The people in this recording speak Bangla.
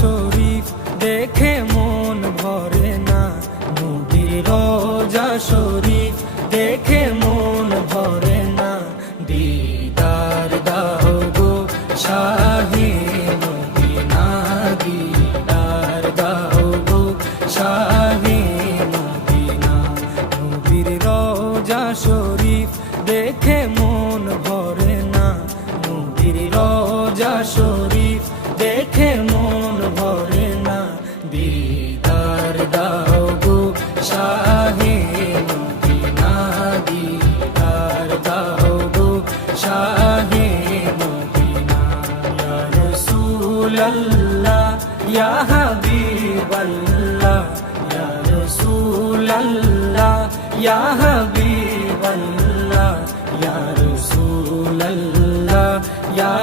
শরীফ দেখে মন ভরে না, নবীর রোজা শরীফ দেখে মন ভরে না। দিদার দাও গো শাহে মদিনা, দিদার দাও গো শাহে মদিনা। নবীর রোজা শরীফ দেখে মন ভরে না, নবীর রোজা শরীফ দেখে মন ভরে না। দিদার দাও গো শাহে মদিনা, দিদার দাও গো শাহে মদিনা। ইয়া রাসূলাল্লাহ ইয়া হাবিবাল্লাহ, ইয়া রাসূলাল্লাহ ইয়া হাবিবাল্লাহ, ইয়া রাসূলাল্লাহ ইয়া